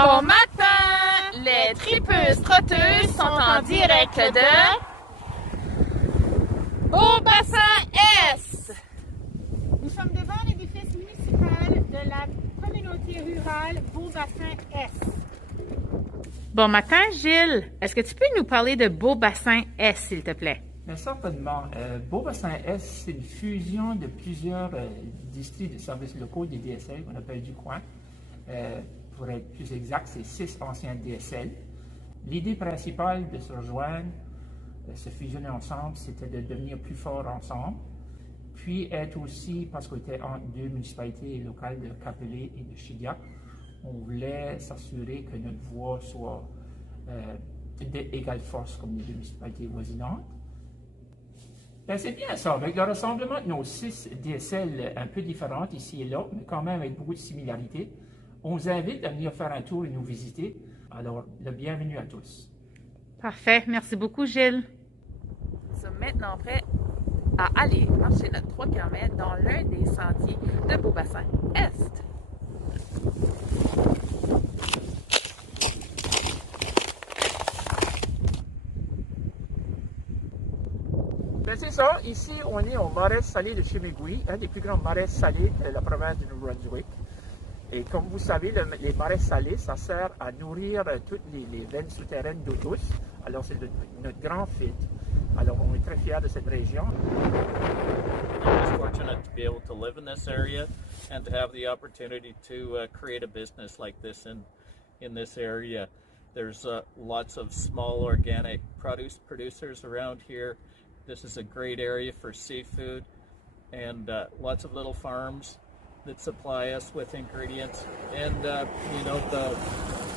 Bon matin! Les tripeuses trotteuses sont en direct de Beaubassin-Est! Nous sommes devant l'édifice municipal de la communauté rurale Beaubassin-Est. Bon matin, Gilles! Est-ce que tu peux nous parler de Beaubassin-Est, s'il te plaît? Bien, certainement. Beaubassin-Est, c'est une fusion de plusieurs districts de services locaux des DSL qu'on appelle du coin. Pour être plus exact, c'est 6 anciens DSL. L'idée principale de se rejoindre, se fusionner ensemble, c'était de devenir plus forts ensemble, puis être aussi, parce qu'on était entre deux municipalités locales de Capelé et de Chidiac, on voulait s'assurer que notre voix soit d'égale force comme les deux municipalités voisinantes. Ben, c'est bien ça, avec le rassemblement de nos 6 DSL un peu différentes ici et là, mais quand même avec beaucoup de similarités. On vous invite à venir faire un tour et nous visiter. Alors, le bienvenue à tous. Parfait. Merci beaucoup, Gilles. Nous sommes maintenant prêts à aller marcher notre 3 km dans l'un des sentiers de Beaubassin-Est. Ben, c'est ça. Ici, on est au marais salé de Chemigui, un des plus grands marais salés de la province du Nouveau-Brunswick. Et comme vous savez, les marais salés, ça sert à nourrir toutes les veines souterraines d'eau douce. Alors, c'est notre grand filtre. Alors, on est très fiers de cette région. I'm just fortunate to be able to live in this area and to have the opportunity to create a business like this in this area. There's lots of small organic produce producers around here. This is a great area for seafood and lots of little farms that supply us with ingredients, and you know,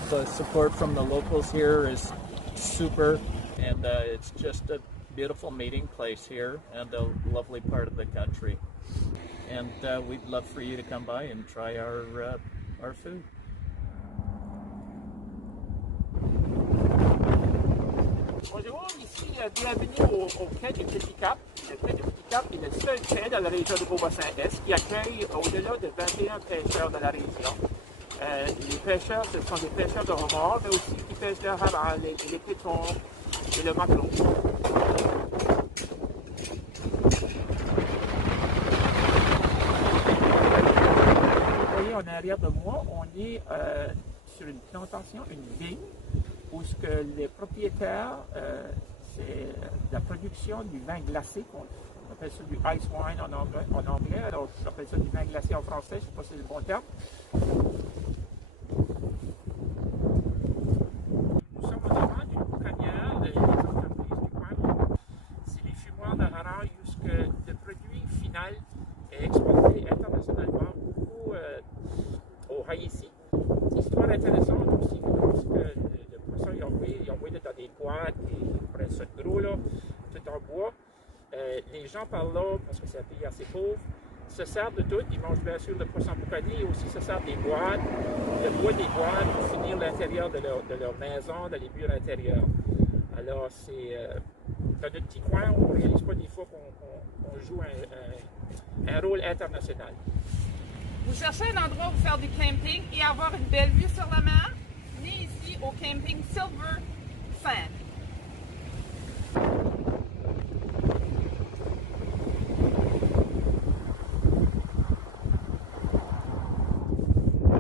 the support from the locals here is super, and it's just a beautiful meeting place here and a lovely part of the country, and we'd love for you to come by and try our food. Bonjour, ici bienvenue au quai du Petit Cap. Le quai du Petit Cap est le seul quai dans la région de Beaubassin-Est qui accueille au-delà de 21 pêcheurs de la région. Les pêcheurs, ce sont des pêcheurs de homards, mais aussi qui pêchent le hareng, les pétons et le maquereau. Vous voyez en arrière de moi, on est sur une plantation, une vigne, où ce que les propriétaires, c'est la production du vin glacé, on appelle ça du ice wine en anglais, alors j'appelle ça du vin glacé en français, je ne sais pas si c'est le bon terme. Nous sommes au devant d'une boucanière des entreprises du coin. C'est les fumoirs de hareng où le produit final est exporté internationalement, beaucoup au Haïti. Histoire intéressante aussi, parce que ils ont envoyé dans des boîtes, des presses de gros, là, tout en bois. Les gens par là, parce que c'est un pays assez pauvre, se servent de tout. Ils mangent bien sûr le poisson boucanier et aussi se servent des boîtes, le bois des boîtes pour finir l'intérieur de leur maison, dans les murs intérieurs. Alors, c'est dans notre petit coin, on ne réalise pas des fois qu'on joue un rôle international. Vous cherchez un endroit où faire du camping et avoir une belle vue sur la mer? Venez ici au camping Silver Sand.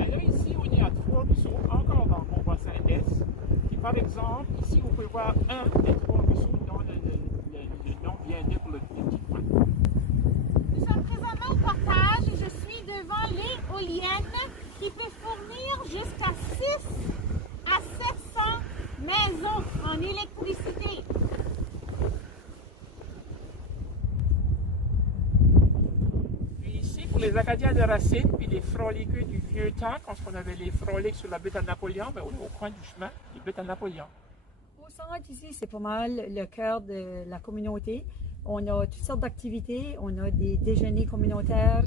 Là, ici, on est à 3 ruisseaux, encore dans Beaubassin-Est. Puis, par exemple, ici, vous pouvez voir un des 3 ruisseaux dont le nom vient de pour le petit coin. Nous sommes présentement au portage et je suis devant l'éolienne qui peut fournir jusqu'à 6 à 700 maisons en électricité. Puis ici, pour les Acadiens de Racine, puis les froliqueux du vieux temps, quand on avait les froliques sur la butte à Napoléon, ben, on est au coin du chemin, les buttes à Napoléon. Au centre ici, c'est pas mal le cœur de la communauté. On a toutes sortes d'activités. On a des déjeuners communautaires,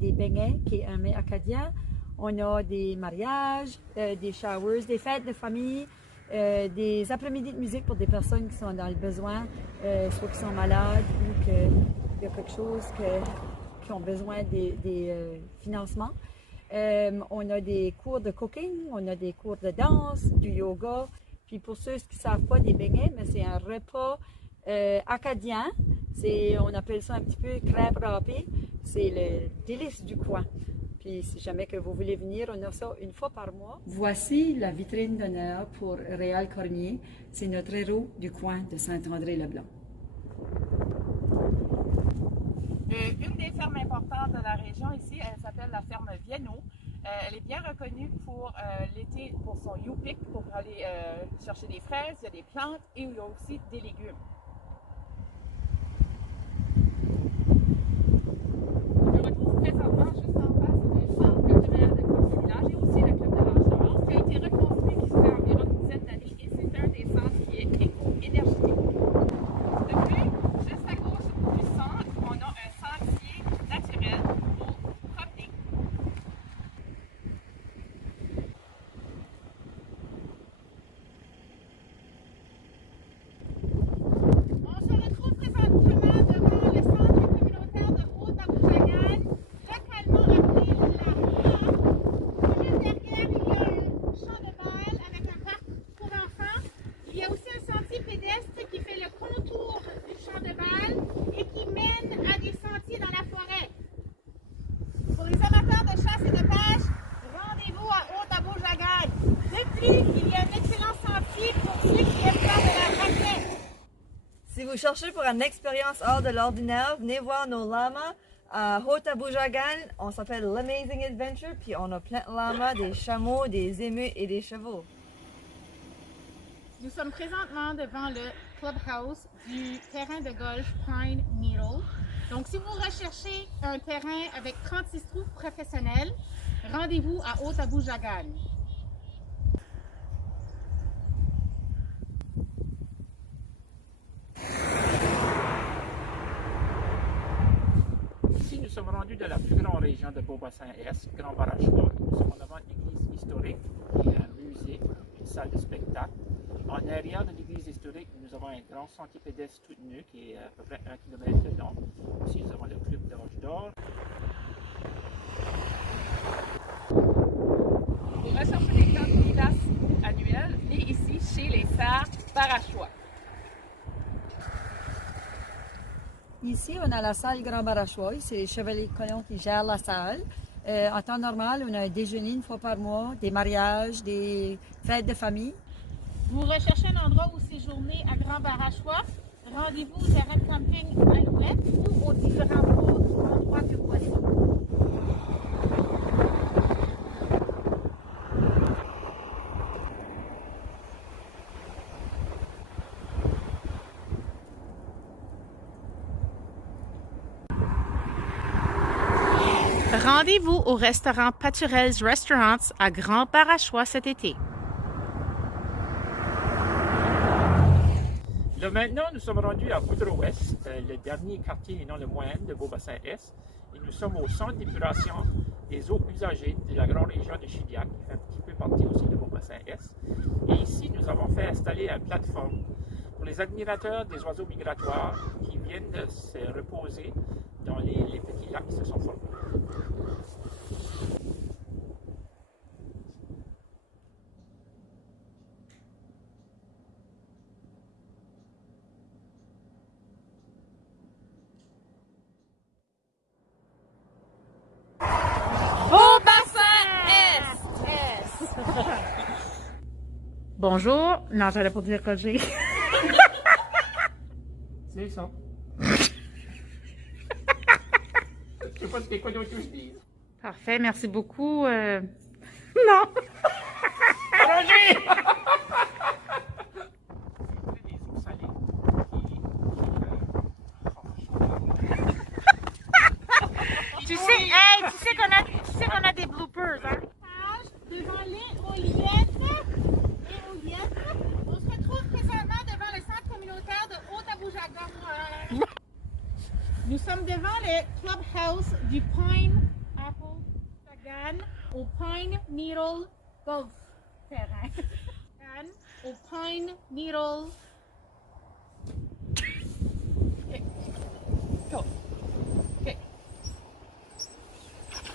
des beignets, qui est un mets acadien. On a des mariages, des showers, des fêtes de famille, des après-midi de musique pour des personnes qui sont dans le besoin, soit qui sont malades ou qu'il y a quelque chose qui ont besoin des financements. On a des cours de cooking, on a des cours de danse, du yoga. Puis pour ceux qui ne savent pas des beignets, mais c'est un repas acadien. On appelle ça un petit peu crêpe râpée. C'est le délice du coin. Puis si jamais que vous voulez venir, on a ça une fois par mois. Voici la vitrine d'honneur pour Réal Cormier. C'est notre héros du coin de Saint-André-le-Blanc. Une des fermes importantes de la région ici, elle s'appelle la ferme Vienno. Elle est bien reconnue pour l'été, pour son you-pick, pour aller chercher des fraises, il y a des plantes et il y a aussi des légumes. Je me retrouve présentement juste en face du centre culturel de Cormier Village et aussi le club de l'Ange d'Or, qui a été reconstruit, qui se fait environ une dizaine d'années et c'est un des centres qui est éco-énergétique. De plus, juste à gauche du centre, on a un sentier naturel pour promener. On se retrouve présentement devant le centre communautaire de Haute-Aboujagan, localement appelé la RIA. Juste derrière, il y a un champ de balle avec un parc pour enfants. Il y a aussi un sentier pédestre qui fait le contour du champ de balle et qui mène à des sentiers dans la forêt. Pour les amateurs de chasse et de pêche, rendez-vous à Haute-Aboujagan. De plus, il y a un excellent sentier pour ceux qui aiment faire de la raquette. Si vous cherchez pour une expérience hors de l'ordinaire, venez voir nos lamas à Haute-Aboujagan. On s'appelle l'Amazing Adventure, puis on a plein de lamas, des chameaux, des émus et des chevaux. Nous sommes présentement devant le clubhouse du terrain de golf Pine Needle. Donc, si vous recherchez un terrain avec 36 trous professionnels, rendez-vous à Haute-Aboujagan. Ici, nous sommes rendus de la plus grande région de Beau-Bassin-Est, Grand Barachois. Nous sommes devant l'église historique, qui est un musée, une salle de spectacle. En arrière de l'église historique, nous avons un grand sentier pédestre tout nu qui est à peu près 1 km de long. Ici, nous avons le club d'Ange d'Or. Pour rechercher des plantes vivaces annuelles, venez ici chez les Serres Barachois. Ici, on a la salle Grand Barachois. C'est les Chevaliers Colons qui gèrent la salle. En temps normal, on a un déjeuner une fois par mois, des mariages, des fêtes de famille. Vous recherchez un endroit où séjourner à Grand Barachois, rendez-vous au terrain de camping Alouette ou aux différents autres endroits que voici. Rendez-vous au restaurant Paturel's Restaurants à Grand Barachois cet été. Là maintenant, nous sommes rendus à Boudreau-Ouest, le dernier quartier et non le moyen de Beau-Bassin-Est. Et nous sommes au centre d'épuration des eaux usagées de la grande région de Chidiac, qui fait un petit peu partie aussi de Beau-Bassin-Est. Et ici, nous avons fait installer une plateforme pour les admirateurs des oiseaux migratoires qui viennent de se reposer dans les petits lacs qui se sont formés. Bonjour. Non, j'allais pas dire que j'ai. C'est ça. Je sais pas ce quoi d'autre que je dis. Parfait, merci beaucoup. Non. Roger! Les eaux salées. Tu sais qu'on a des bloopers, hein? Devant l'éolienne. On se retrouve présentement devant le centre communautaire de Haute-Aboujagan. Nous sommes devant le clubhouse du Pine Apple au Pine Needle Golf Terrain. Au Pine Needle. OK. Go. OK.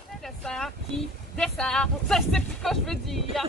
C'est le cerf qui dessert. Ça, c'est ce que je veux dire.